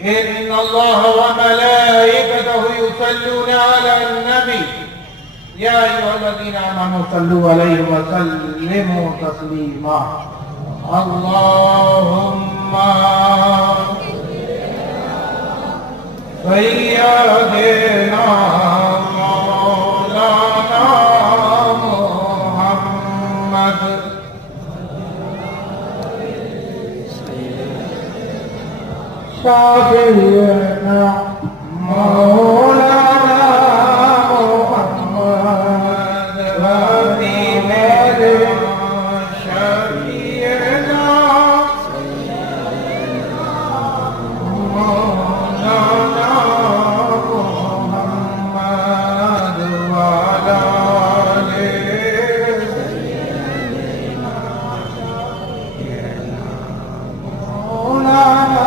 إن الله وملائكته يصلون على النبي يا أيها الذين آمنوا صلوا عليه وسلموا تسليما اللهم سيدنا مولانا محمد شافعنا مولانا محمد وحبيبنا شفيعنا مولانا محمد وعلى آله مولانا